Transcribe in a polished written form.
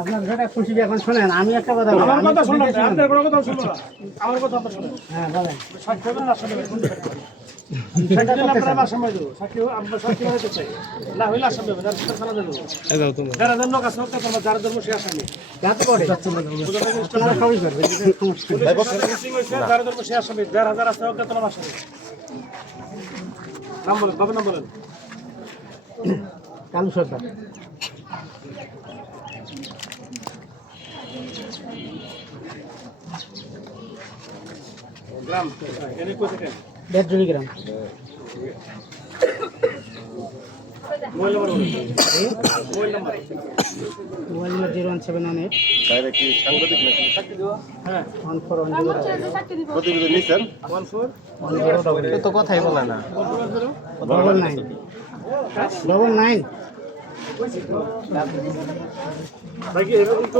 আপনার যেটা খুশি এখন শোনেন, আমি একটা কথা বলি। আমার কথা শুনুন, আপনার কোনো কথা শুনুন না। আমার কথা আপনারা শুনুন। হ্যাঁ বলেন। সাক্ষী হবেন না আসামি হবেন? সেটা দিন আপনারা আমার সময় দেবো। সাক্ষী আমরা সাক্ষী হতে চাই। না হইলে আসামি হবে, যার সাথে খেলা দেবো। যারা জন্য কাছে হোক, তোমরা যারা জন্য সে আসামি। যাতে করে আপনারা সবই করবেন, এটা সমস্যা নেই। যারা জন্য সে আসামি, ১,৫০০ আছে হোক, তোমরা আসামি। নাম বলেন, বাবার নাম বলেন। কালু সরকার। গ্রাম এনে কই থাকেন? বেদজুড়ি গ্রাম। মোবাইল নাম্বার বলুন। Mobile number. মোবাইল নম্বর 01798 তাহলে কি সাংবাদিক নাকি? হ্যাঁ, 1410 প্রতিবেদন নিছেন? 14 তো কথাই বলে না। 99 ভাই কি এরকম তো